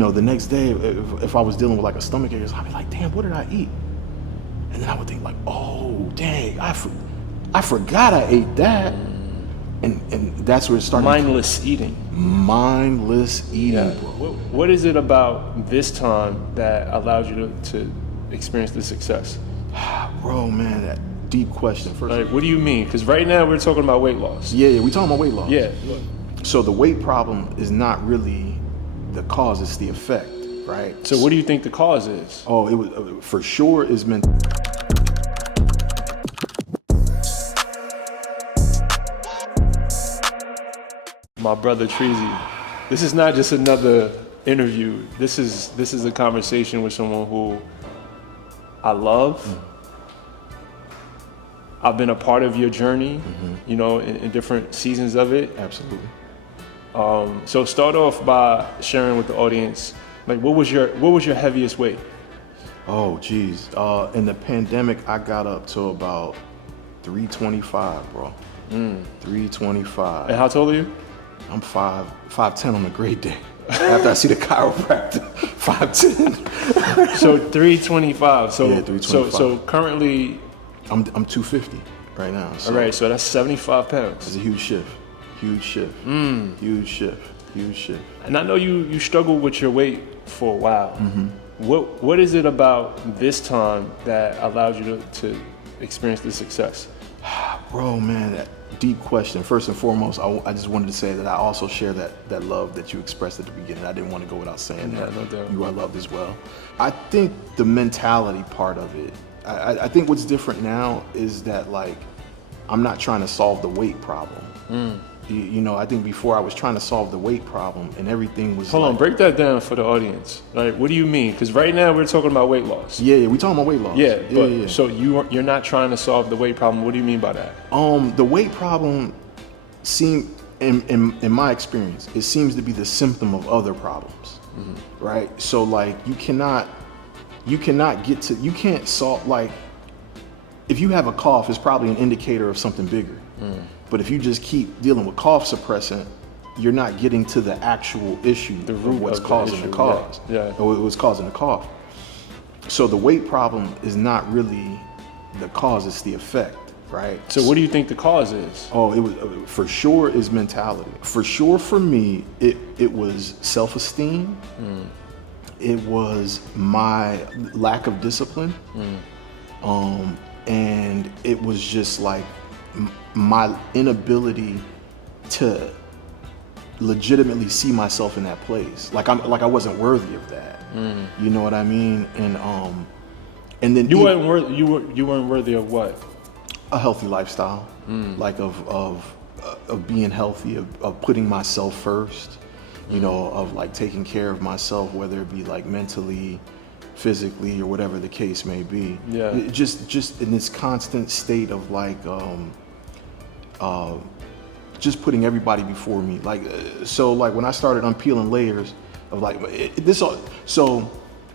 You know, the next day, if I was dealing with like a stomach ache, I'd be like, damn, what did I eat? And then I would think like, oh, dang, I forgot I ate that. And that's where it started. Mindless eating. Mindless eating, bro. What is it about this time that allowed you to experience the success? Bro, man, that deep question. First, Like, what do you mean? Because right now we're talking about weight loss. yeah, we talking about weight loss. Yeah. So the weight problem is not really the cause; it's the effect, right? So what do you think the cause is? Oh, it was for sure is meant. My brother Treezy. This is not just another interview. This is a conversation with someone who I love. I've been a part of your journey, you know, in different seasons of it. Absolutely. So start off by sharing with the audience, like, what was your heaviest weight? Oh, geez. In the pandemic, I got up to about 325, bro. 325. And how tall are you? I'm 5'10" on a great day. After I see the chiropractor, 5'10". So 325. So Yeah, 325. So currently, I'm 250 right now. So all right. So that's 75 pounds. it's a huge shift. Huge shift. Huge shift. Huge shift. And I know you struggled with your weight for a while. What is it about this time that allowed you to experience the success? Bro, man, that deep question. First and foremost, I just wanted to say that I also share that love that you expressed at the beginning. I didn't want to go without saying that. No doubt. You are loved as well. I think the mentality part of it, I think what's different now is that, like, I'm not trying to solve the weight problem. You know, I think before I was trying to solve the weight problem and everything was Hold on, break that down for the audience. Like, what do you mean? Because right now we're talking about weight loss. Yeah, we talking about weight loss. Yeah. So you're not trying to solve the weight problem. What do you mean by that? The weight problem seem in my experience, it seems to be the symptom of other problems, right? So like you can't solve, like, if you have a cough, it's probably an indicator of something bigger. But if you just keep dealing with cough suppressant, you're not getting to the actual issue, the root of what's causing the cause. Or what's causing the cough. So the weight problem is not really the cause, it's the effect, right? So what do you think the cause is? Oh, it was for sure is mentality. For sure for me, it was self-esteem. It was my lack of discipline. And it was just like my inability to legitimately see myself in that place. Like I wasn't worthy of that. You know what I mean? And then You weren't worthy of what? A healthy lifestyle, like of being healthy, of putting myself first, you know, of like taking care of myself, whether it be like mentally, physically, or whatever the case may be. Yeah. Just in this constant state of like, just putting everybody before me. Like, so like when I started unpeeling layers of like so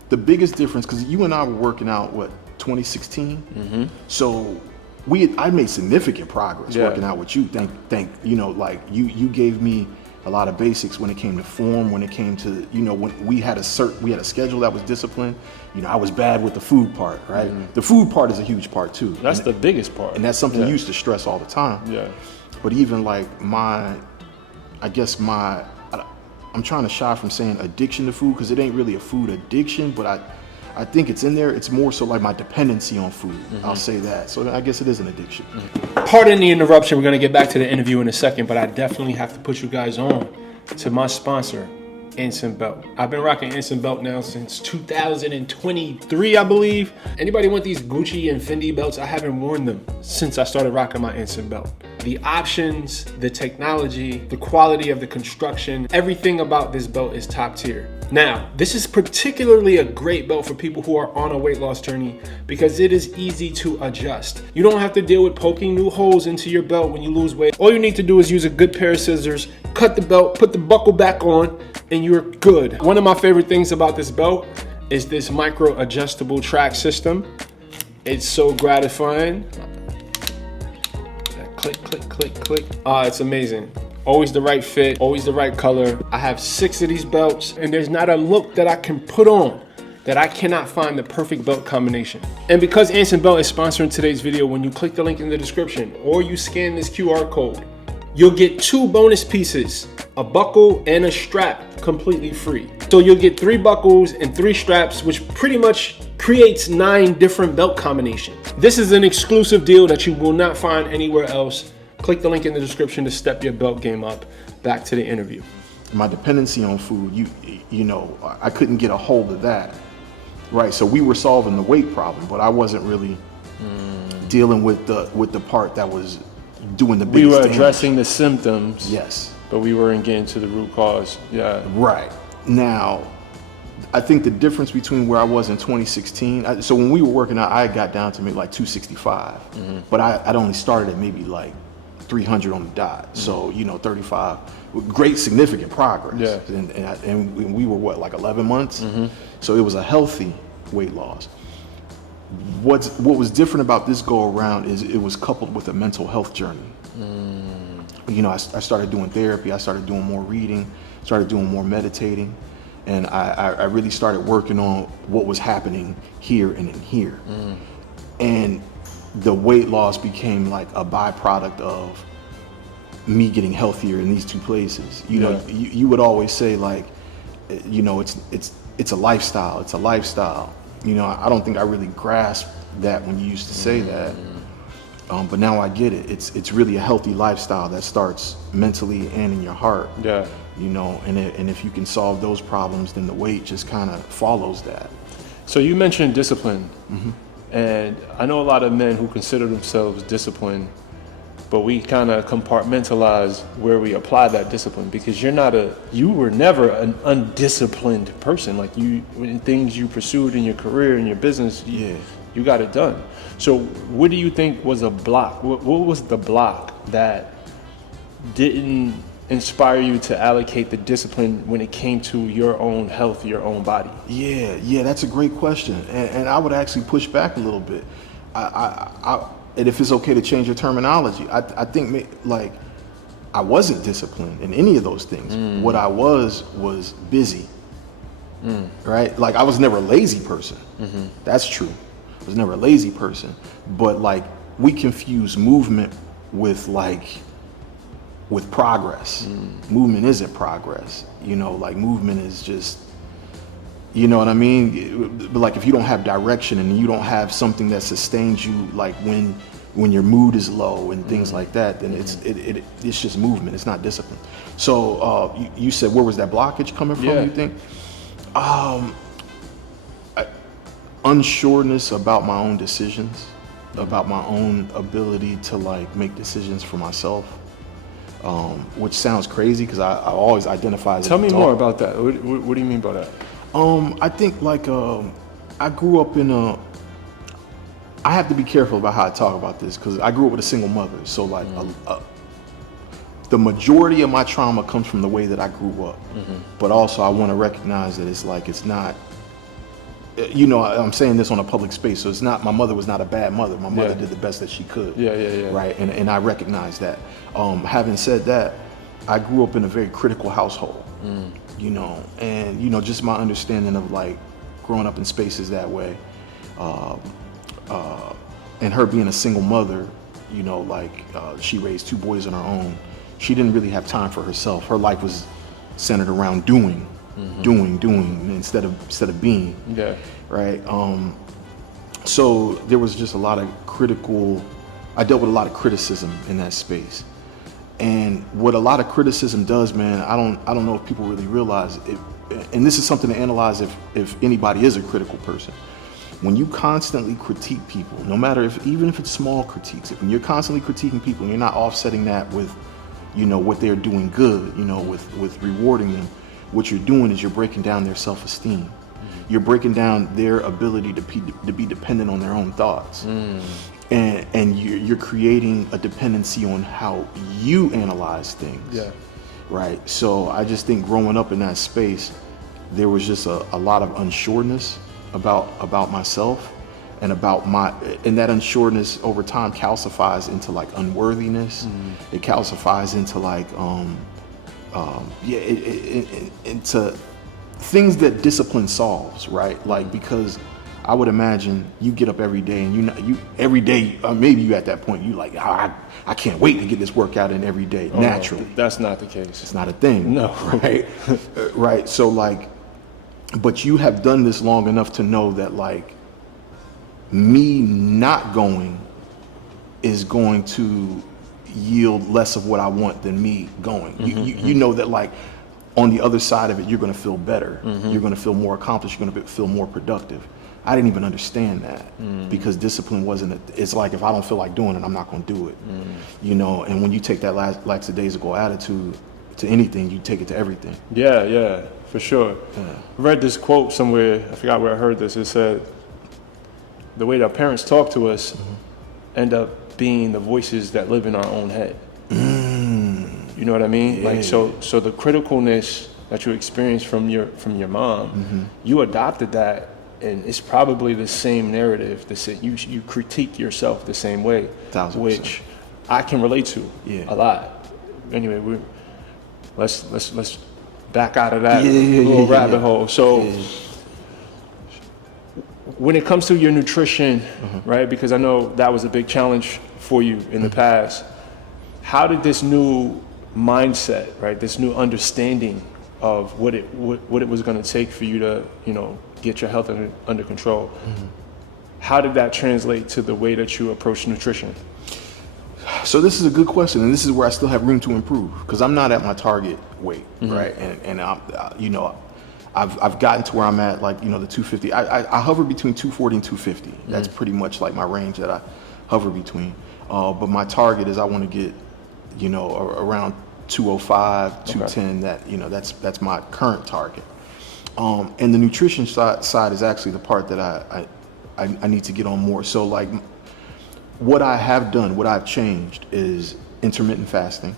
the biggest difference, because you and I were working out, what, 2016? So I made significant progress working out with you. Thank you know, like you gave me a lot of basics when it came to form, when it came to, you know, when we had a schedule that was disciplined. You know, I was bad with the food part, right? The food part is a huge part too. That's the biggest part. And that's something you used to stress all the time. Yeah. But even like I'm trying to shy from saying addiction to food, because it ain't really a food addiction, but I think it's in there. It's more so like my dependency on food. I'll say that. So I guess it is an addiction. Pardon the interruption. We're going to get back to the interview in a second, but I definitely have to put you guys on to my sponsor, Instant Belt. I've been rocking Instant Belt now since 2023, I believe. Anybody want these Gucci and Fendi belts? I haven't worn them since I started rocking my Instant Belt. The options, the technology, the quality of the construction, everything about this belt is top tier. Now, this is particularly a great belt for people who are on a weight loss journey because it is easy to adjust. You don't have to deal with poking new holes into your belt when you lose weight. All you need to do is use a good pair of scissors, cut the belt, put the buckle back on, and you're good. One of my favorite things about this belt is this micro adjustable track system. It's so gratifying. Click, click, click, click. It's amazing. always the right fit, always the right color. I have 6 of these belts, and there's not a look that I can put on that I cannot find the perfect belt combination. And because Anson Belt is sponsoring today's video, when you click the link in the description or you scan this QR code, you'll get 2 bonus pieces, a buckle and a strap, completely free. So you'll get 3 buckles and 3 straps, which pretty much creates 9 different belt combinations. This is an exclusive deal that you will not find anywhere else. Click the link in the description to step your belt game up. Back to the interview. My dependency on food, you know, I couldn't get a hold of that. Right, so we were solving the weight problem, but I wasn't really dealing with the part that was doing the biggest We were damage. addressing the symptoms. Yes. But we weren't getting to the root cause. Yeah. Right. Now, I think the difference between where I was in 2016, so when we were working out, I got down to maybe like 265, but I'd only started at maybe like 300 on the dot. So, you know, 35, great significant progress. Yeah. And we were what, like 11 months? So it was a healthy weight loss. What was different about this go around is it was coupled with a mental health journey. You know, I started doing therapy, I started doing more reading, started doing more meditating, and I really started working on what was happening here and in here. And the weight loss became like a byproduct of me getting healthier in these 2 places. You know, you would always say like, you know, it's a lifestyle. It's a lifestyle. You know, I don't think I really grasped that when you used to say that. But now I get it. It's really a healthy lifestyle that starts mentally and in your heart. Yeah. You know, and if you can solve those problems, then the weight just kind of follows that. So you mentioned discipline. And I know a lot of men who consider themselves disciplined, but we kind of compartmentalize where we apply that discipline, because you were never an undisciplined person. Like in things you pursued in your career, in your business, you got it done. So what do you think was a block? What was the block that didn't inspire you to allocate the discipline when it came to your own health, your own body? Yeah, that's a great question. And I would actually push back a little bit. And if it's okay to change your terminology, I think like I wasn't disciplined in any of those things. What I was busy, right? Like I was never a lazy person. That's true. I was never a lazy person. But like we confuse movement with progress. Movement isn't progress. You know, like movement is just, you know what I mean? But like if you don't have direction and you don't have something that sustains you, like when your mood is low and things like that, then it's just movement. It's not discipline. So you said, where was that blockage coming from? You think? Unsureness about my own decisions, about my own ability to like make decisions for myself. Which sounds crazy because I always identify as Tell me more about that. What do you mean by that? I think like I grew up in I have to be careful about how I talk about this because I grew up with a single mother. So like the majority of my trauma comes from the way that I grew up. But also I want to recognize that it's not, you know, I'm saying this on a public space, so it's not, my mother was not a bad mother. My mother did the best that she could. Right, and I recognize that. Having said that, I grew up in a very critical household, you know, and, you know, just my understanding of like growing up in spaces that way, and her being a single mother, you know, like she raised 2 boys on her own. She didn't really have time for herself. Her life was centered around doing instead of being. Right. So there was just a lot of I dealt with a lot of criticism in that space. And what a lot of criticism does, man, I don't know if people really realize it, and this is something to analyze if anybody is a critical person. When you constantly critique people, no matter even if it's small critiques, when you're constantly critiquing people and you're not offsetting that with, you know, what they're doing good, you know, with rewarding them, what you're doing is you're breaking down their self-esteem. You're breaking down their ability to be dependent on their own thoughts. And you're creating a dependency on how you analyze things. Right. So I just think growing up in that space, there was just a lot of unsureness about myself. and about and that unsureness over time calcifies into like unworthiness. It calcifies into like into things that discipline solves, right? Like, because I would imagine you get up every day and you every day, maybe you at that point, you like, I can't wait to get this workout in every day, naturally. No, that's not the case. It's not a thing. No. Right? Right. So like, but you have done this long enough to know that like me not going is going to yield less of what I want than me going. You know that like on the other side of it, you're going to feel better. You're going to feel more accomplished. You're going to feel more productive. I didn't even understand that because discipline wasn't, it's like if I don't feel like doing it, I'm not going to do it. You know, and when you take that lackadaisical attitude to anything, you take it to everything. Yeah, for sure. I read this quote somewhere, I forgot where I heard this. It said, the way that our parents talk to us end up being the voices that live in our own head. You know what I mean? Yeah. Like, so the criticalness that you experience from your mom, you adopted that. And it's probably the same narrative. You critique yourself the same way, 1000%. which I can relate to a lot. Anyway, let's back out of that little rabbit hole. So, when it comes to your nutrition, right? Because I know that was a big challenge for you in the past. How did this new mindset, right? This new understanding of what it was going to take for you to, get your health under control. How did that translate to the way that you approach nutrition? So this is a good question, and this is where I still have room to improve because I'm not at my target weight, right? And I'm, I've gotten to where I'm at, like the 250. I hover between 240 and 250. That's pretty much like my range that I hover between. But my target is I want to get, around 205, 210. That that's my current target. And the nutrition side is actually the part that I need to get on more. So like what I have done, what I've changed is intermittent fasting.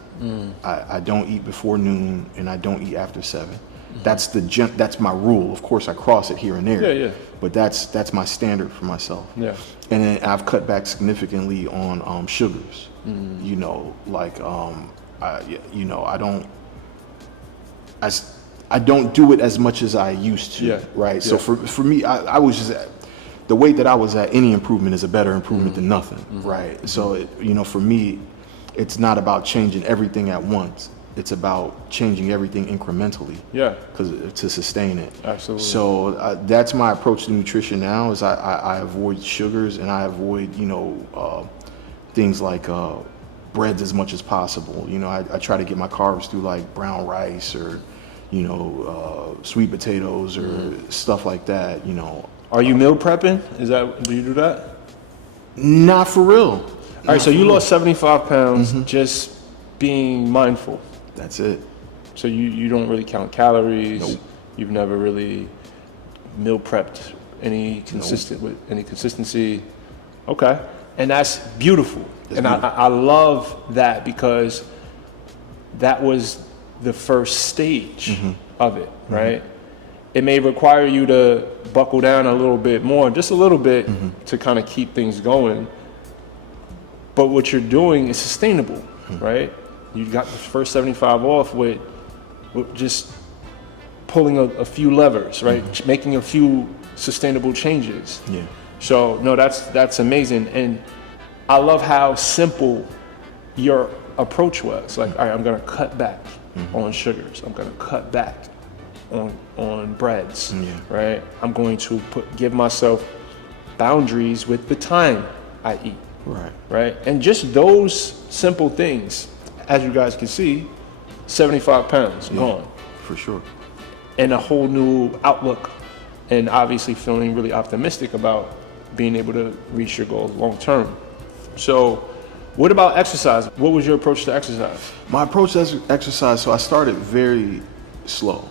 I don't eat before noon and I don't eat after 7. That's my rule. Of course I cross it here and there. Yeah. But that's my standard for myself. Yeah. And then I've cut back significantly on sugars. I don't do it as much as I used to, right? So for me, I was just the weight that I was at. Any improvement is a better improvement than nothing, right? So for me, it's not about changing everything at once. It's about changing everything incrementally. Yeah. Because to sustain it. Absolutely. So that's my approach to nutrition now. Is I avoid sugars and I avoid things like breads as much as possible. I try to get my carbs through like brown rice or sweet potatoes or stuff like that, Are you meal prepping? Do you do that? Not for real. All right, so you lost 75 pounds just being mindful. That's it. So you don't really count calories. Nope. You've never really meal prepped with any consistency. Okay. And that's beautiful. I love that because that was the first stage of it, right? It may require you to buckle down a little bit more, just a little bit, to kind of keep things going. But what you're doing is sustainable, right? You got the first 75 off with just pulling a few levers, right? Making a few sustainable changes. Yeah. So no, that's amazing, and I love how simple your approach was. Like, all right, I'm gonna cut back on sugars. I'm gonna cut back on breads, right? I'm going to give myself boundaries with the time I eat, right? And just those simple things, as you guys can see, 75 pounds gone. For sure. And a whole new outlook, and obviously feeling really optimistic about being able to reach your goals long term. So what about exercise? What was your approach to exercise? My approach to exercise, so I started very slow.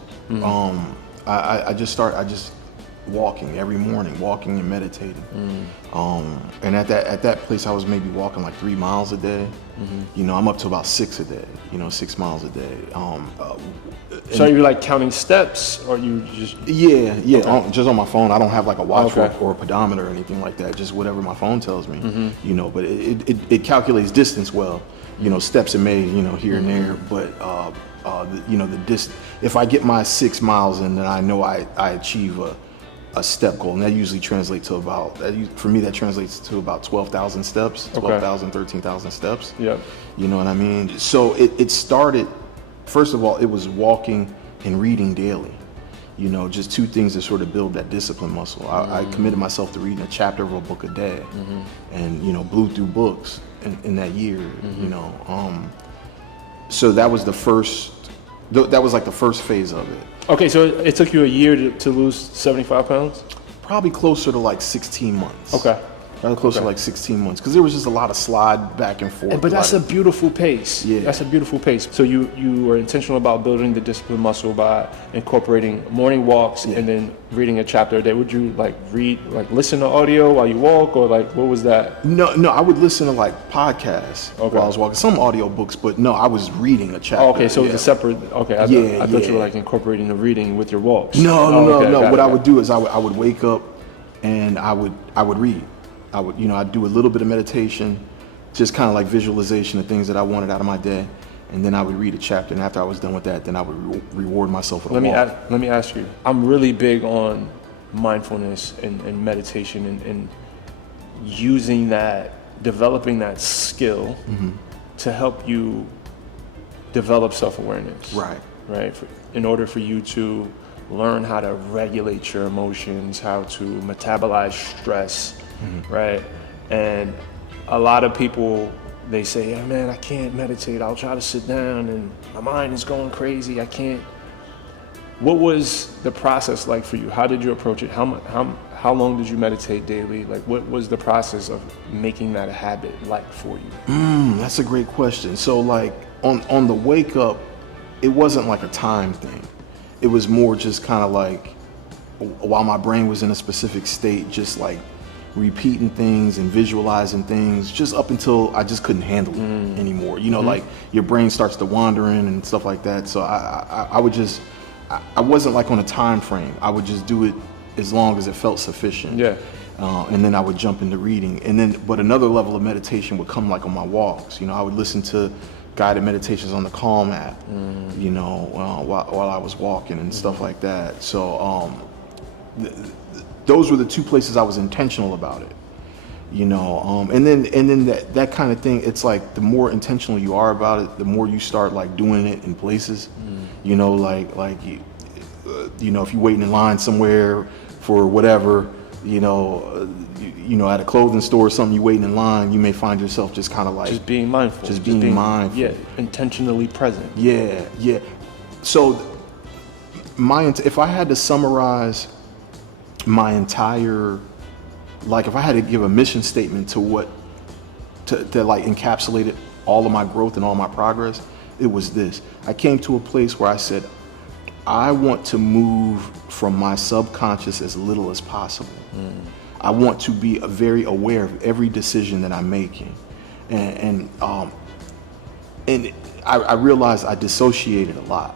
I just walking every morning, walking and meditating. And at that place, I was maybe walking like 3 miles a day. You know, I'm up to about 6 a day. You know, 6 miles a day. So you're like counting steps, or you just? Yeah, just on my phone. I don't have like a watch Okay. or a pedometer or anything like that. Just whatever my phone tells me. You know, but it calculates distance well. You know, steps are made. You know, here and there. But you know, if I get my 6 miles in, then I know I achieve a step goal, and that usually translates to about, for me, that translates to about 12,000 steps, 12,000, 13,000 steps. Yeah. You know what I mean? So it started, first of all, it was walking and reading daily. You know, just 2 things to sort of build that discipline muscle. I committed myself to reading a chapter of a book a day, and, you know, blew through books in that year, you know. So that was the first, that was like the first phase of it. Okay, so it took you a year to lose 75 pounds? Probably closer to like 16 months. Okay. Probably closer to like 16 months, because there was just a lot of slide back and forth. But that's a beautiful pace. Yeah. That's a beautiful pace. So you were intentional about building the discipline muscle by incorporating morning walks and then reading a chapter a day. Would you like listen to audio while you walk, or like what was that? No, I would listen to like podcasts while I was walking, some audio books, but no, I was reading a chapter. Oh, okay, so it's a separate. Okay, I thought you were like incorporating the reading with your walks. No. What I would do. do is I would wake up and I would read. I'd do a little bit of meditation, just kind of like visualization of things that I wanted out of my day, and then I would read a chapter. And after I was done with that, then I would reward myself with a walk. Let me ask you. I'm really big on mindfulness and meditation and using that, developing that skill to help you develop self-awareness. Right. In order for you to learn how to regulate your emotions, how to metabolize stress. Right? And a lot of people, they say, yeah, man, I can't meditate. I'll try to sit down and my mind is going crazy. I can't. What was the process like for you? How did you approach it? How long did you meditate daily? Like, what was the process of making that a habit like for you? That's a great question. So like on the wake up, it wasn't like a time thing. It was more just kind of like, while my brain was in a specific state, just like repeating things and visualizing things, just up until I just couldn't handle it anymore. You know, like your brain starts to wander in and stuff like that. So I would just, I wasn't like on a time frame. I would just do it as long as it felt sufficient. Yeah. And then I would jump into reading. And then, but another level of meditation would come like on my walks. You know, I would listen to guided meditations on the Calm app, you know, while I was walking and stuff like that. So those were the 2 places I was intentional about it, you know. And then that kind of thing, it's like the more intentional you are about it, the more you start like doing it in places, you know, like you know, if you're waiting in line somewhere for whatever, you know, at a clothing store or something, you're waiting in line, you may find yourself just kind of like Just being mindful. Just being mindful. Yeah, intentionally present. Yeah. So if I had to summarize my entire, like if I had to give a mission statement to like encapsulate all of my growth and all my progress, it was this. I came to a place where I said, I want to move from my subconscious as little as possible. I want to be very aware of every decision that I'm making. And I realized I dissociated a lot.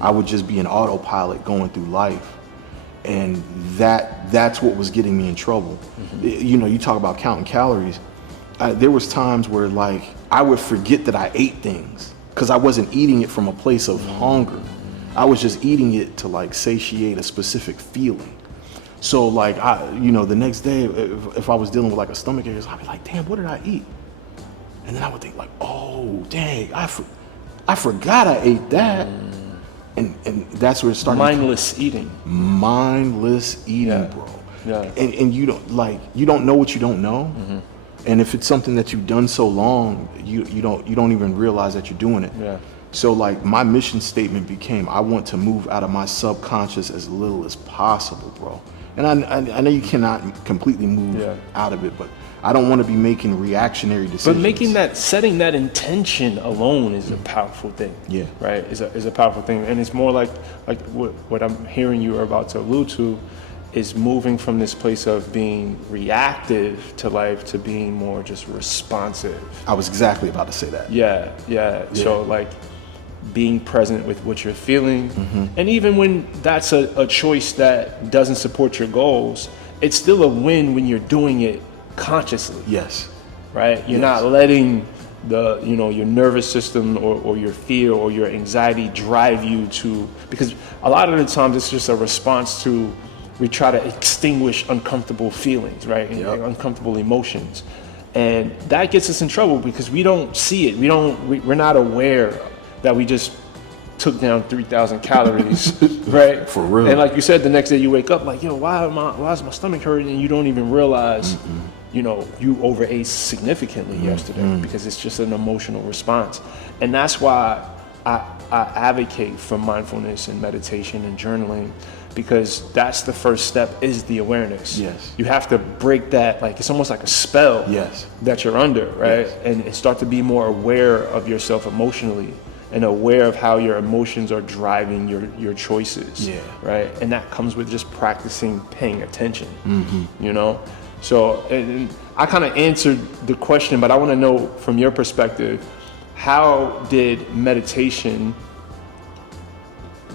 I would just be an autopilot going through life. And that's what was getting me in trouble. You know, you talk about counting calories. There was times where like I would forget that I ate things because I wasn't eating it from a place of hunger. I was just eating it to like satiate a specific feeling. So like the next day, if I was dealing with like a stomach ache, I'd be like, damn, what did I eat? And then I would think like, oh, dang, I forgot I ate that. And that's where it started. Mindless eating, bro. Yeah. And you don't know what you don't know. And if it's something that you've done so long, you don't even realize that you're doing it. Yeah. So like my mission statement became, I want to move out of my subconscious as little as possible, bro. And I know you cannot completely move out of it, but I don't want to be making reactionary decisions. But setting that intention alone is a powerful thing. Yeah. Right? Is a powerful thing. And it's more like what I'm hearing you are about to allude to is moving from this place of being reactive to life to being more just responsive. I was exactly about to say that. Yeah. So like being present with what you're feeling. And even when that's a choice that doesn't support your goals, it's still a win when you're doing it consciously. Yes. Right? You're not letting your nervous system or your fear or your anxiety drive you to, because a lot of the times it's just a response to, we try to extinguish uncomfortable feelings, right? And uncomfortable emotions. And that gets us in trouble because we don't see it. We're not aware that we just took down 3,000 calories, right? For real. And like you said, the next day you wake up like, why is my stomach hurting? And you don't even realize, you overate significantly yesterday because it's just an emotional response. And that's why I advocate for mindfulness and meditation and journaling, because that's the first step, is the awareness. Yes. You have to break that, like it's almost like a spell that you're under, right? Yes. And start to be more aware of yourself emotionally and aware of how your emotions are driving your choices, right? And that comes with just practicing paying attention, So, and I kind of answered the question, but I want to know from your perspective, how did meditation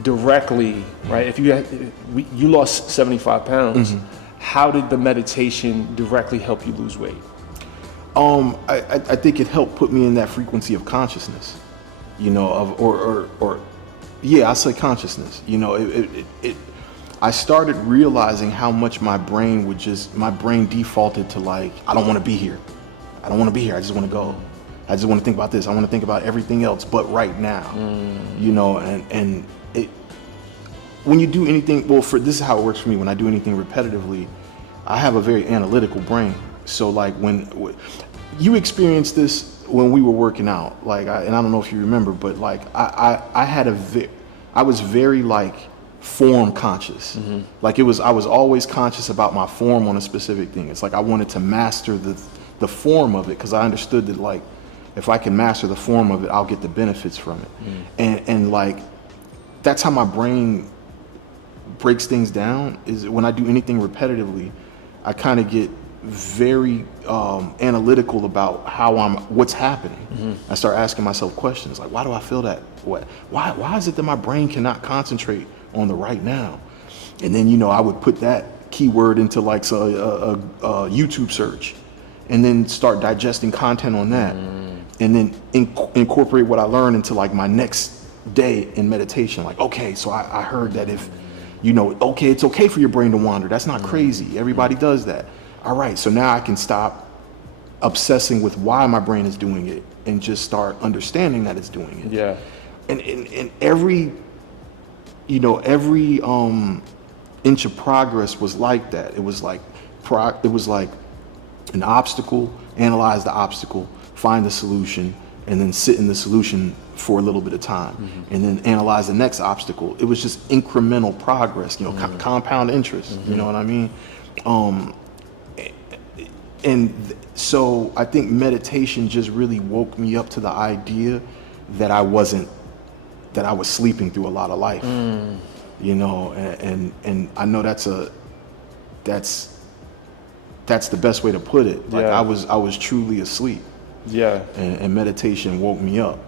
directly, right? If you lost 75 pounds, how did the meditation directly help you lose weight? I think it helped put me in that frequency of consciousness, I say consciousness. I started realizing how much my brain defaulted to like, I don't want to be here. I don't want to be here. I just want to go. I just want to think about this. I want to think about everything else, but right now, and it, when you do anything, this is how it works for me. When I do anything repetitively, I have a very analytical brain. So like when you experienced this when we were working out, like, and I don't know if you remember, but like I was very like form conscious. Like I was always conscious about my form on a specific thing. It's like I wanted to master the form of it, because I understood that like if I can master the form of it, I'll get the benefits from it. And like that's how my brain breaks things down, is when I do anything repetitively, I kind of get very analytical about what's happening. I start asking myself questions like, why do I feel that way? Why is it that my brain cannot concentrate on the right now? And then I would put that keyword into like a YouTube search, and then start digesting content on that, and then incorporate what I learned into like my next day in meditation. Like, okay, so I heard that if okay, it's okay for your brain to wander. That's not crazy. Everybody does that. All right, so now I can stop obsessing with why my brain is doing it and just start understanding that it's doing it. Yeah. And every inch of progress was like that. It was like an obstacle, analyze the obstacle, find the solution, and then sit in the solution for a little bit of time, and then analyze the next obstacle. It was just incremental progress, compound interest. You know what I mean? So I think meditation just really woke me up to the idea that I was sleeping through a lot of life, and I know that's the best way to put it. Like I was truly asleep. Yeah. And meditation woke me up.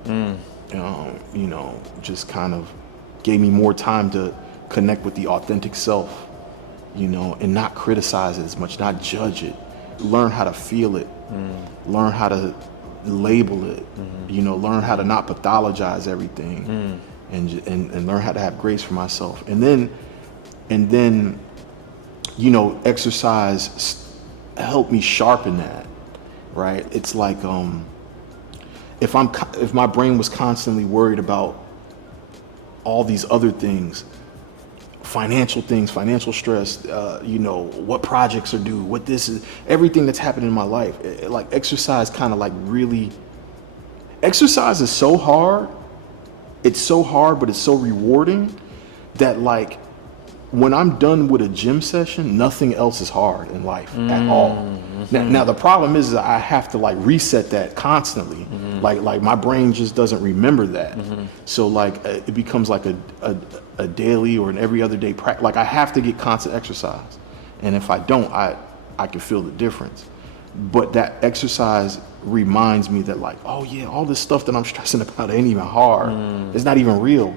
Just kind of gave me more time to connect with the authentic self, and not criticize it as much, not judge it. Learn how to feel it, learn how to label it, learn how to not pathologize everything, and learn how to have grace for myself. And then exercise helped me sharpen that, right? It's like if my brain was constantly worried about all these other things, financial stress, what projects are due, what this is, everything that's happening in my life. Like exercise exercise is so hard. It's so hard, but it's so rewarding that like when I'm done with a gym session, nothing else is hard in life at all. Now the problem is that I have to like reset that constantly. Like my brain just doesn't remember that. So like it becomes like a daily or an every other day practice. Like I have to get constant exercise, and if I don't, I can feel the difference. But that exercise reminds me that like, oh yeah, all this stuff that I'm stressing about ain't even hard. It's not even real.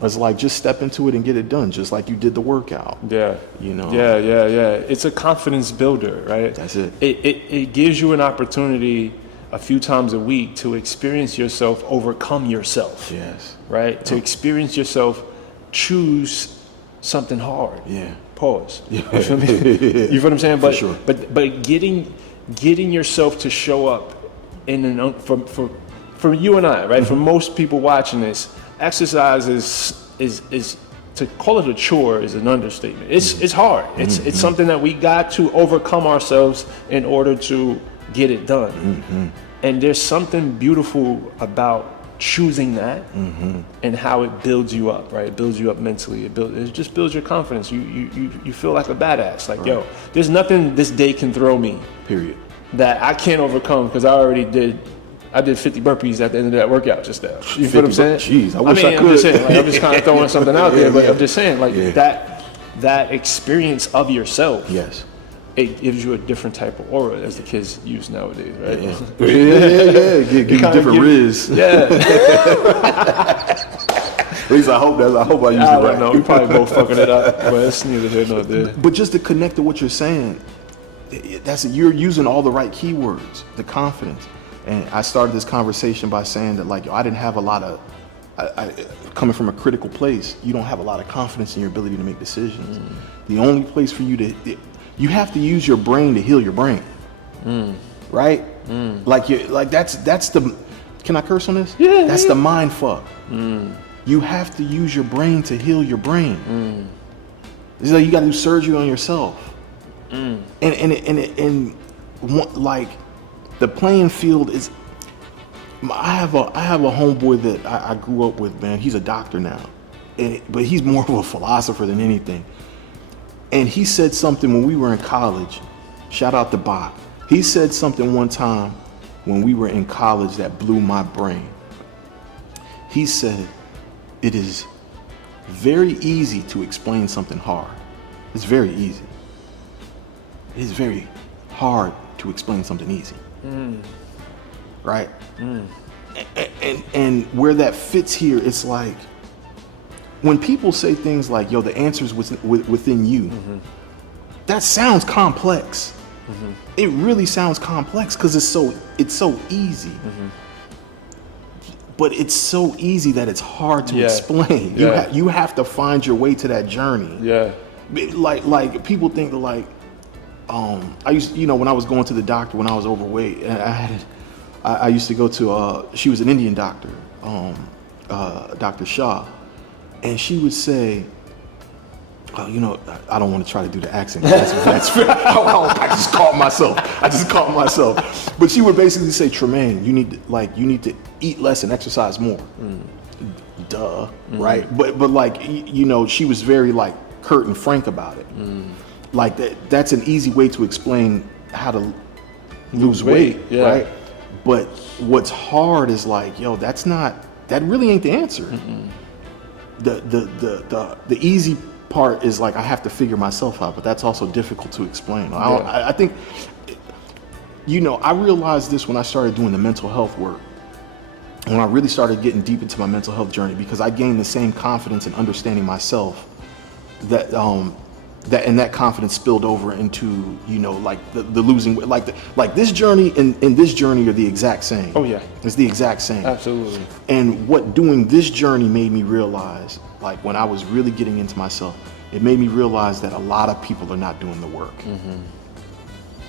It's like just step into it and get it done, just like you did the workout. Yeah. You know. Yeah. It's a confidence builder, right? That's it. It gives you an opportunity a few times a week to experience yourself, overcome yourself. Yes. Right? To experience yourself, choose something hard. Yeah. Pause. You feel me? You feel what I'm saying? But For sure. but getting yourself to show up for you and I, right? For most people watching this, exercise is to call it a chore is an understatement. It's hard. It's something that we got to overcome ourselves in order to get it done. And there's something beautiful about choosing that and how it builds you up, right? It builds you up mentally. It just builds your confidence. You feel like a badass. Like, yo, there's nothing this day can throw me, Period. that I can't overcome because I did 50 burpees at the end of that workout just now. You feel what I'm saying? Jeez, I wish I I'm could. just saying, like, I'm just kind of throwing something out there, but I'm just saying, like, Yeah. that experience of yourself, Yes. it gives you a different type of aura, as the kids use nowadays, right? Yeah. Give you different riz. Yeah. At least I hope I use I it don't right. know. We probably both fucking it up, but it's neither here nor there. But just to connect to what you're saying, you're using all the right keywords, the confidence. And I started this conversation by saying that, like, yo, I didn't have a lot of, coming from a critical place, you don't have a lot of confidence in your ability to make decisions. The only place for you you have to use your brain to heal your brain, right? Like that's the, can I curse on this? Yeah. That's the mind fuck. You have to use your brain to heal your brain. It's like you got to do surgery on yourself. Like the playing field is. I have a homeboy that I grew up with, man. He's a doctor now, but he's more of a philosopher than anything. And he said something when we were in college. Shout out to Bob. He said something one time when we were in college that blew my brain. He said, "It is very easy to explain something hard. It's very easy. It is very hard to explain something easy." Right? And where that fits here, it's like when people say things like, yo, the answer's within you, that sounds complex. It really sounds complex because it's so easy. But it's so easy that it's hard to explain. You have to find your way to that journey. Yeah. Like people think that, like, I used, when I was going to the doctor when I was overweight, and I used to go to, she was an Indian doctor, Dr. Shah, and she would say, I don't want to try to do the accent. I just caught myself. But she would basically say, Tremayne, you need to eat less and exercise more. Duh, right? But like, she was very like curt and frank about it. Like that's an easy way to explain how to lose weight, right? But what's hard is like, yo, that really ain't the answer. The easy part is like I have to figure myself out, but that's also difficult to explain. I think, I realized this when I started doing the mental health work, when I really started getting deep into my mental health journey, because I gained the same confidence in understanding myself that confidence spilled over into, like the losing, like this journey and this journey are the exact same. Oh yeah. It's the exact same. Absolutely. And what doing this journey made me realize, like when I was really getting into myself, it made me realize that a lot of people are not doing the work.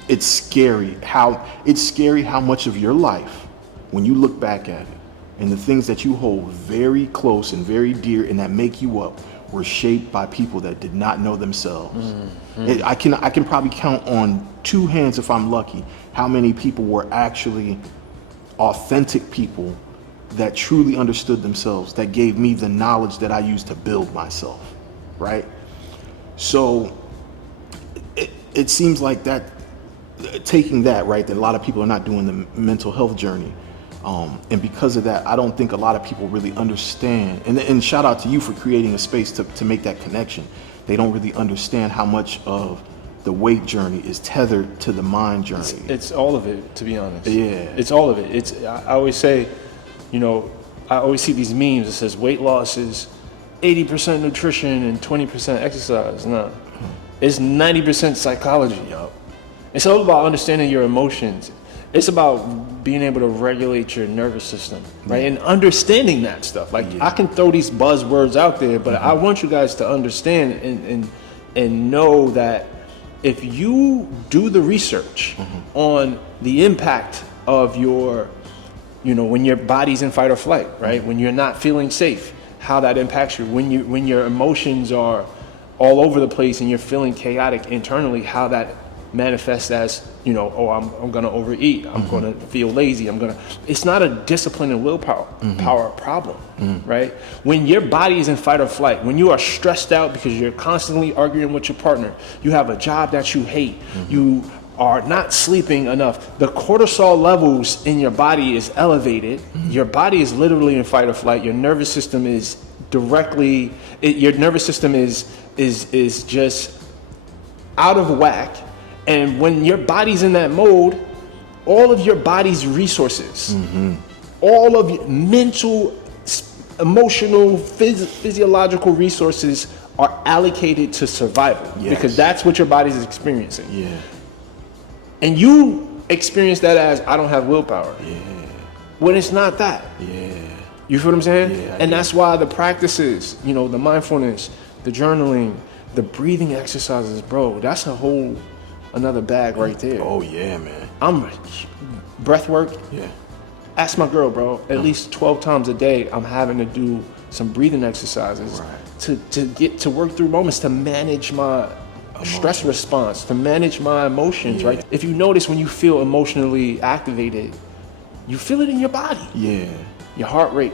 It's scary how much of your life, when you look back at it, and the things that you hold very close and very dear and that make you up, were shaped by people that did not know themselves. I can probably count on two hands, if I'm lucky, how many people were actually authentic people that truly understood themselves, that gave me the knowledge that I used to build myself, right? So it seems like that, taking that, right, that a lot of people are not doing the mental health journey. And because of that, I don't think a lot of people really understand. And shout out to you for creating a space to make that connection. They don't really understand how much of the weight journey is tethered to the mind journey. It's all of it, to be honest. Yeah. It's all of it. I always say, I always see these memes that says weight loss is 80% nutrition and 20% exercise. No, it's 90% psychology, yo. It's all about understanding your emotions. It's about being able to regulate your nervous system, right? And understanding that stuff. Like, I can throw these buzzwords out there, but I want you guys to understand and know that if you do the research on the impact of your, when your body's in fight or flight, right? When you're not feeling safe, how that impacts you. When your emotions are all over the place and you're feeling chaotic internally, how that manifests as, I'm gonna overeat, I'm gonna feel lazy, it's not a discipline and willpower power problem, right? When your body is in fight or flight, when you are stressed out because you're constantly arguing with your partner, you have a job that you hate, you are not sleeping enough, the cortisol levels in your body is elevated, your body is literally in fight or flight, your nervous system is is just out of whack. And when your body's in that mode, all of your body's resources, all of your mental, emotional, physiological resources are allocated to survival, because that's what your body's experiencing. Yeah. And you experience that as, I don't have willpower. Yeah. When it's not that. Yeah. You feel what I'm saying? Yeah, and that's why the practices, the mindfulness, the journaling, the breathing exercises, bro, that's another bag right there. Oh yeah, man. I'm breath work. Yeah. Ask my girl, bro. At least 12 times a day, I'm having to do some breathing exercises to work through moments, to manage my stress response, to manage my emotions, right? If you notice, when you feel emotionally activated, you feel it in your body. Yeah. Your heart rate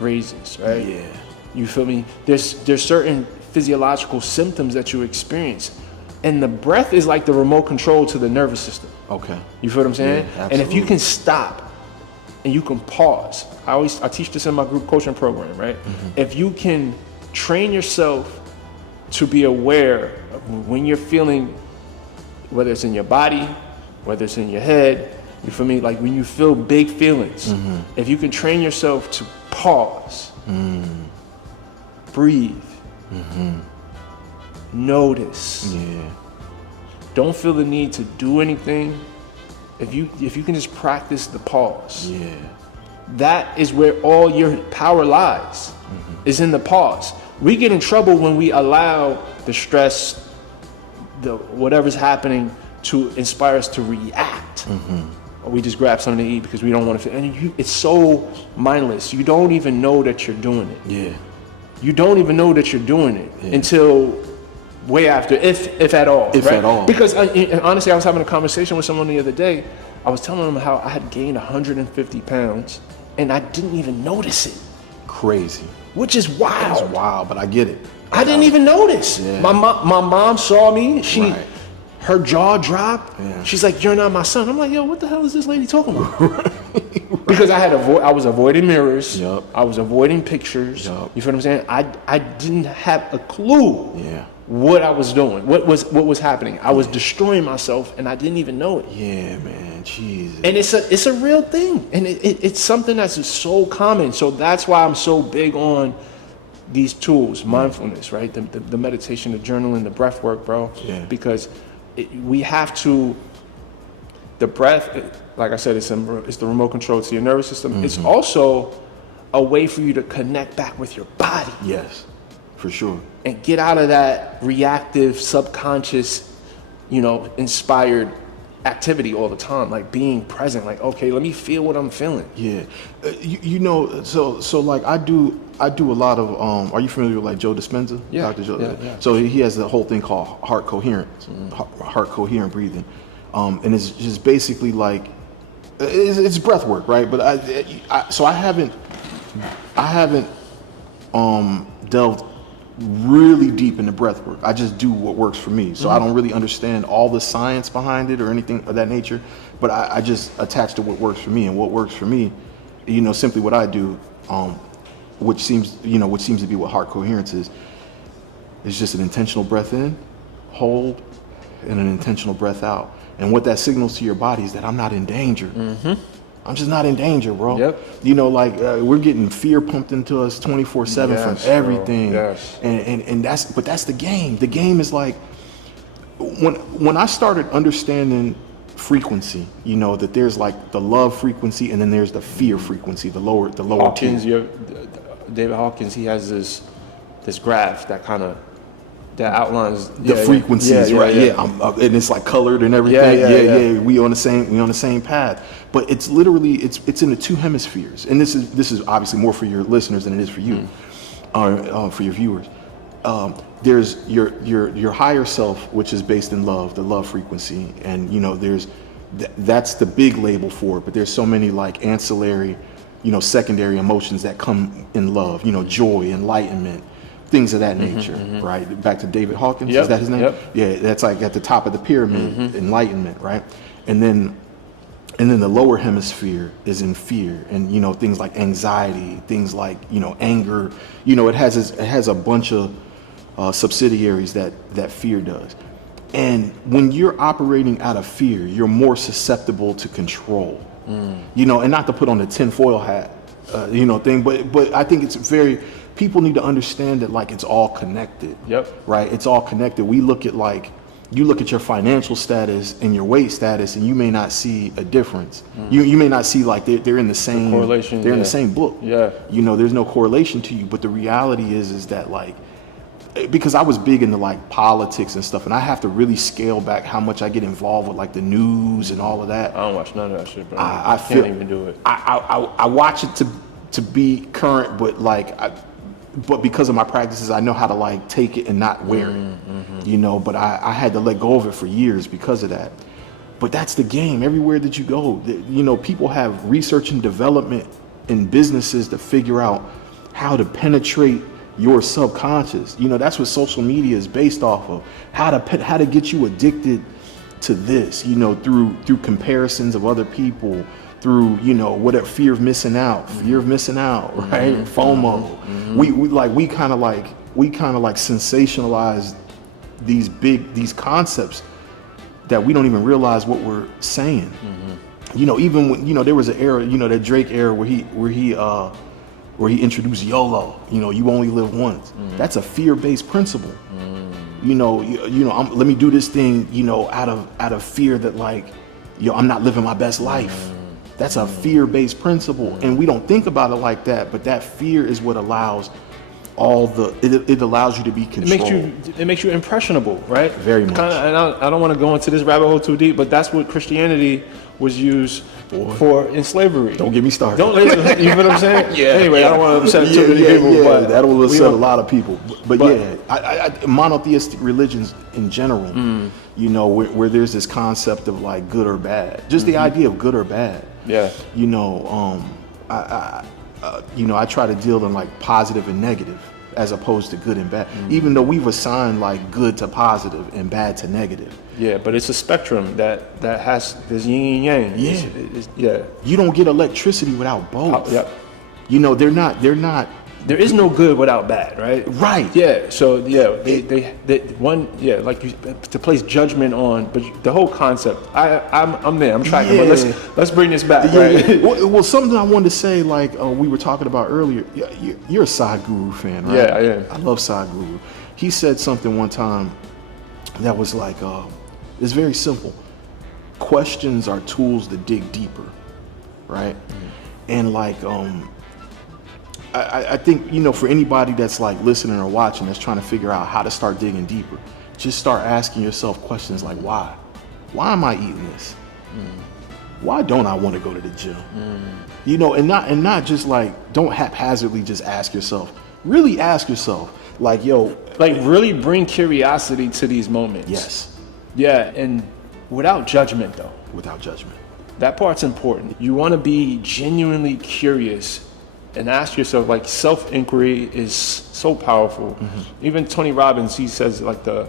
raises, right? Yeah. You feel me? There's certain physiological symptoms that you experience. And the breath is like the remote control to the nervous system. Okay. You feel what I'm saying? Yeah, and if you can stop and you can pause, I teach this in my group coaching program, right? If you can train yourself to be aware of when you're feeling, whether it's in your body, whether it's in your head, you feel me? Like when you feel big feelings, if you can train yourself to pause, breathe, notice. Yeah. Don't feel the need to do anything. If you can just practice the pause. Yeah. That is where all your power lies, is in the pause. We get in trouble when we allow the stress, the whatever's happening, to inspire us to react. Or we just grab something to eat because we don't want to feel, and it's so mindless. You don't even know that you're doing it. Yeah. You don't even know that you're doing it until way after, if at all. If right? at all. Because honestly, I was having a conversation with someone the other day. I was telling them how I had gained 150 pounds and I didn't even notice it. Crazy. Which is wild. That's wild, but I get it. I didn't even notice. Yeah. My mom saw me. Right. Her jaw dropped. Yeah. She's like, "You're not my son." I'm like, "Yo, what the hell is this lady talking about?" Because I was avoiding mirrors. Yup. I was avoiding pictures. Yup. You feel what I'm saying? I didn't have a clue what I was doing, what was happening. I was destroying myself and I didn't even know it. Yeah, man. Jesus. And it's a real thing, and it's something that's so common. So that's why I'm so big on these tools, mindfulness, right? The meditation, the journaling, the breath work, bro. Yeah. Because we have to. The breath, like I said, it's the remote control to your nervous system. It's also a way for you to connect back with your body. Yes, for sure. And get out of that reactive, subconscious, inspired activity all the time. Like being present. Like, okay, let me feel what I'm feeling. Yeah, so like I do a lot of. Are you familiar with like Joe Dispenza? Yeah. Dr. Joe. Yeah. So he has the whole thing called heart coherence, heart coherent breathing, and it's just basically like it's breath work, right? But I haven't delved really deep into breath work. I just do what works for me. So I don't really understand all the science behind it or anything of that nature, but I just attach to what works for me. And what works for me simply what I do, which seems to be what heart coherence is just an intentional breath in, hold, and an intentional breath out. And what that signals to your body is that I'm not in danger. I'm just not in danger, bro. Yep. We're getting fear pumped into us 24/7 Yes, from everything. bro. Yes. And that's the game. The game is like when I started understanding frequency, that there's like the love frequency and then there's the fear frequency, the lower Hawkins, tier. David Hawkins, he has this graph that outlines The frequencies, right? Yeah, and it's like colored and everything. Yeah. We on the same path. But it's literally it's in the two hemispheres, and this is obviously more for your listeners than it is for you, for your viewers. There's your higher self, which is based in love, the love frequency, and there's that's the big label for it. But there's so many like ancillary, secondary emotions that come in love. Joy, enlightenment. Things of that nature, right? Back to David Hawkins, is that his name? Yep. Yeah, that's like at the top of the pyramid, enlightenment, right? And then the lower hemisphere is in fear, and things like anxiety, things like anger. It has a bunch of subsidiaries that fear does. And when you're operating out of fear, you're more susceptible to control. And not to put on the tinfoil hat, thing, but I think it's people need to understand that like it's all connected. Yep. Right? It's all connected. We look at you look at your financial status and your weight status, and you may not see a difference. You may not see like they're in the same correlation. They're in the same book. Yeah. There's no correlation to you, but the reality is that like, because I was big into like politics and stuff, and I have to really scale back how much I get involved with like the news and all of that. I don't watch none of that shit, bro. I can't even do it. I watch it to be current, but but because of my practices, I know how to like take it and not wear it, but I had to let go of it for years because of that. But that's the game. Everywhere that you go, people have research and development in businesses to figure out how to penetrate your subconscious. That's what social media is based off of. How to get you addicted to this, through comparisons of other people, through whatever fear of missing out, right? FOMO. We kind of like sensationalize these concepts that we don't even realize what we're saying. Even when there was an era, that Drake era where he introduced YOLO. You only live once. That's a fear-based principle. Let me do this thing, out of fear that like, I'm not living my best life. That's a fear-based principle, and we don't think about it like that. But that fear is what allows it allows you to be controlled. It makes you impressionable, right? Very much. And I don't want to go into this rabbit hole too deep, but that's what Christianity was used for in slavery. Don't get me started. You know what I'm saying? Anyway, I don't want to upset too many people. But that will upset a lot of people. But monotheistic religions in general, where there's this concept of like good or bad, just the idea of good or bad. Yeah. I try to deal in like positive and negative as opposed to good and bad, even though we've assigned like good to positive and bad to negative. Yeah, but it's a spectrum that has this yin and yang. Yeah. You don't get electricity without both. Yep. They're not. There is no good without bad, right? Right. Yeah. So like you to place judgment on, but the whole concept. I'm there. I'm tracking. Yeah. But let's bring this back. Right? Well, something I wanted to say, like we were talking about earlier. You're a Sadhguru fan, right? Yeah, I am. I love Sadhguru. He said something one time that was like, it's very simple. Questions are tools to dig deeper, right? And like, I think, for anybody that's like listening or watching that's trying to figure out how to start digging deeper, just start asking yourself questions like, why? Why am I eating this? Why don't I want to go to the gym? And not just like, don't haphazardly just ask yourself. Really ask yourself, like, really bring curiosity to these moments. Yes. Yeah, and without judgment though. Without judgment. That part's important. You want to be genuinely curious and ask yourself, like, self-inquiry is so powerful. Even Tony Robbins, he says the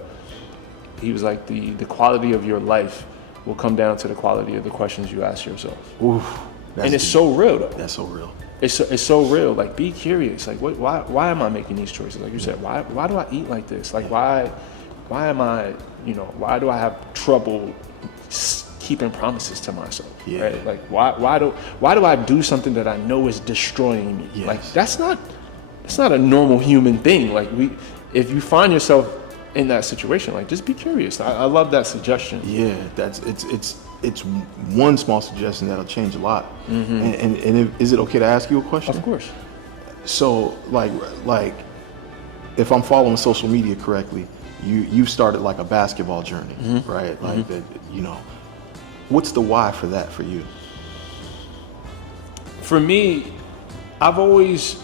quality of your life will come down to the quality of the questions you ask yourself. Oof. and it's so real though. That's so real. It's so real. Like, be curious. Like, why am I making these choices? Like you said, why do I eat like this? Like, why am I, why do I have trouble keeping promises to myself? Yeah. Right? Like, why do I do something that I know is destroying me? Yes. Like, that's not a normal human thing. Like, if you find yourself in that situation, like, just be curious. I love that suggestion. Yeah, it's one small suggestion that'll change a lot. And is it okay to ask you a question? Of course. So like if I'm following social media correctly, you've started like a basketball journey, right? Like what's the why for that for you? For me, I've always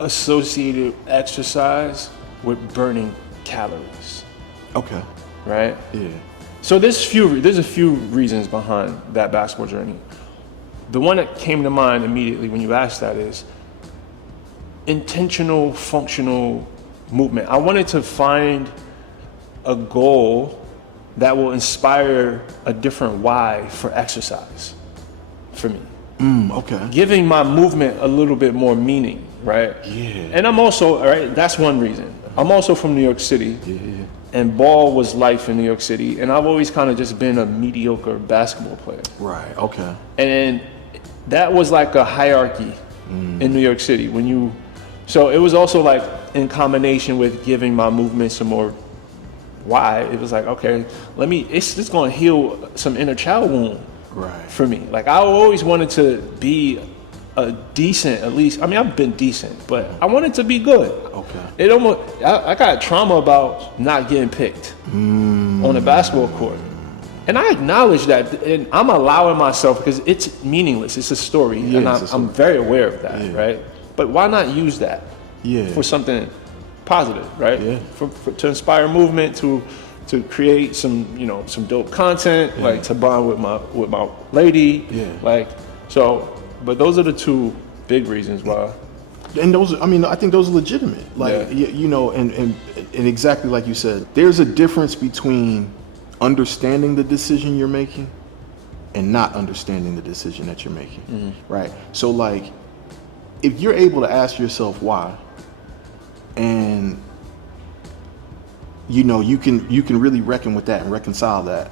associated exercise with burning calories. Okay. Right? Yeah. So there's a few reasons behind that basketball journey. The one that came to mind immediately when you asked that is intentional, functional movement. I wanted to find a goal that will inspire a different why for exercise for me. Okay. Giving my movement a little bit more meaning, right? Yeah. And I'm also, all right, that's one reason. I'm also from New York City. Yeah. And ball was life in New York City. And I've always kind of just been a mediocre basketball player. Right. Okay. And that was like a hierarchy in New York City. So it was also like in combination with giving my movement some more why. It was like, okay, it's just going to heal some inner child wound. Right. For me. Like, I always wanted to be a decent, at least, I mean, I've been decent, but I wanted to be good. Okay. I got trauma about not getting picked on a basketball court. And I acknowledge that, and I'm allowing myself, because it's meaningless, it's a story, and I'm very aware of that, right? But why not use that for something positive, right? Yeah. To inspire movement, to create some dope content, like to bond with my lady, like so. But those are the two big reasons why. And I think those are legitimate. Like and exactly like you said, there's a difference between understanding the decision you're making and not understanding the decision that you're making, right? So like, if you're able to ask yourself why, and you can really reckon with that and reconcile that,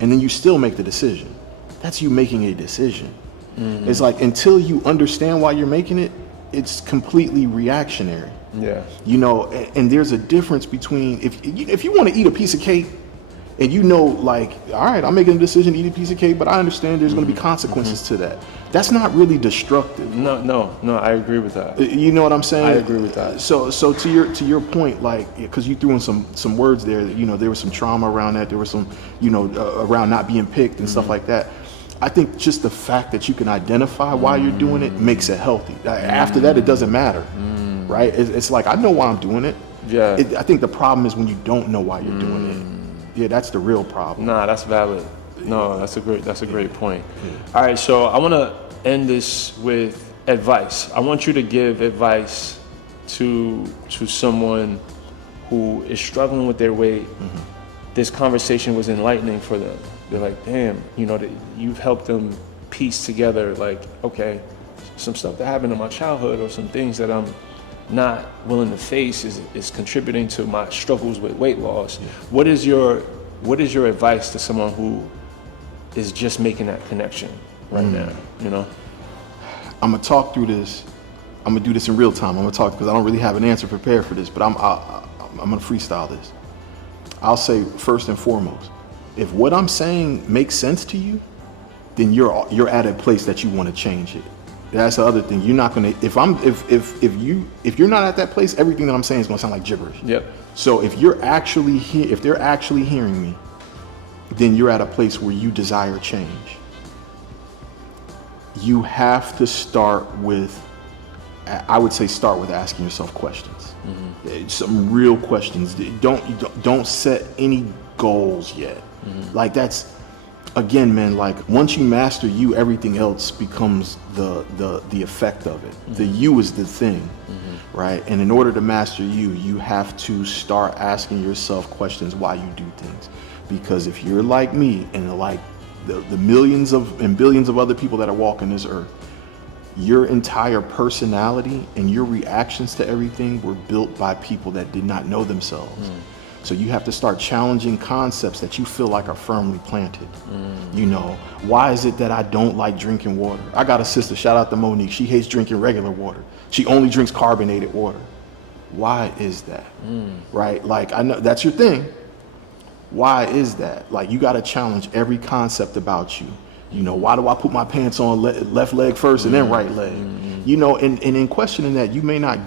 and then you still make the decision. That's you making a decision. It's like, until you understand why you're making it, it's completely reactionary. Yeah. And there's a difference between if you want to eat a piece of cake, and like, all right, I'm making a decision to eat a piece of cake, but I understand there's going to be consequences to that. That's not really destructive. No, I agree with that. You know what I'm saying? I agree with that. So to your point, like, because you threw in some words there, there was some trauma around that. There was some, around not being picked and stuff like that. I think just the fact that you can identify why you're doing it makes it healthy. After that, it doesn't matter, right? It's like, I know why I'm doing it. Yeah. I think the problem is when you don't know why you're doing it. Yeah, that's the real problem. Nah, that's valid. No, that's a great point. All right, so I want to end this with advice. I want you to give advice to someone who is struggling with their weight. This conversation was enlightening for them. They're like, damn, you've helped them piece together, like, okay, some stuff that happened in my childhood or some things that I'm not willing to face is contributing to my struggles with weight loss. What is your advice to someone who is just making that connection right now? I'm gonna talk through this. I'm gonna do this in real time. I'm gonna talk because I don't really have an answer prepared for this, but I'm gonna freestyle this. I'll say, first and foremost, if what I'm saying makes sense to you, then you're at a place that you want to change it. That's the other thing. You're not gonna, if you're not at that place, everything that I'm saying is gonna sound like gibberish. Yep. So if they're actually hearing me, then you're at a place where you desire change. You have to start with, I would say, start with asking yourself questions. Some real questions. Don't set any goals yet. Like, that's, again, man, like, once you master you, everything else becomes the effect of it. The you is the thing, right? And in order to master you have to start asking yourself questions why you do things. Because if you're like me and like the millions and billions of other people that are walking this earth, your entire personality and your reactions to everything were built by people that did not know themselves. So you have to start challenging concepts that you feel like are firmly planted. You know, why is it that I don't like drinking water? I got a sister, shout out to Monique. She hates drinking regular water. She only drinks carbonated water. Why is that? Right? Like, I know that's your thing. Why is that? Like, you got to challenge every concept about you. You know, why do I put my pants on left leg first and then right leg? You know, and in questioning that, you may not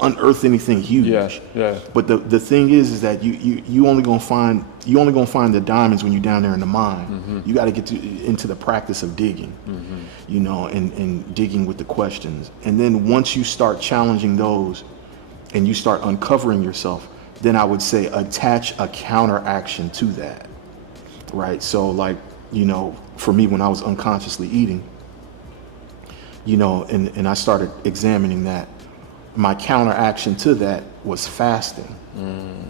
unearth anything huge. Yeah. But the thing is that you only gonna find the diamonds when you're down there in the mine. You got to get into the practice of digging. You know, and digging with the questions. And then once you start challenging those, and you start uncovering yourself, then I would say attach a counteraction to that. Right. So, like, you know, for me, when I was unconsciously eating, you know, and I started examining that, my counteraction to that was fasting.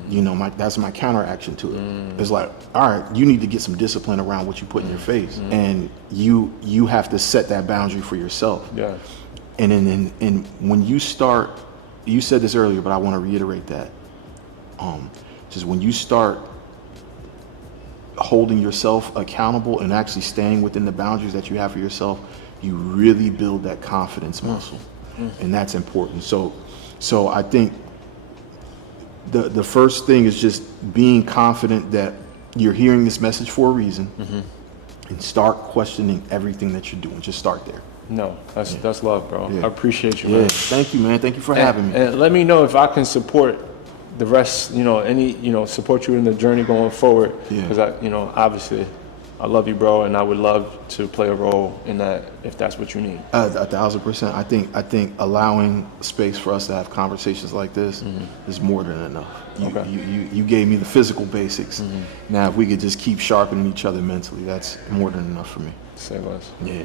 You know, that's my counteraction to it. It's like, all right, you need to get some discipline around what you put in your face, and you have to set that boundary for yourself. Yeah. And then when you start, you said this earlier, but I want to reiterate that. Just when you start holding yourself accountable and actually staying within the boundaries that you have for yourself, you really build that confidence muscle. And that's important. So I think the first thing is just being confident that you're hearing this message for a reason, and start questioning everything that you're doing. Just start there. No, that's love, bro. Yeah. I appreciate you, Yeah, man. thank you, man. Thank you for having me. And let me know if I can support the rest, you know, support you in the journey going forward. Yeah. Because obviously, I love you, bro, and I would love to play a role in that if that's what you need. 1,000%. I think allowing space for us to have conversations like this is more than enough. You gave me the physical basics. Now, if we could just keep sharpening each other mentally, that's more than enough for me. Say less. Yeah.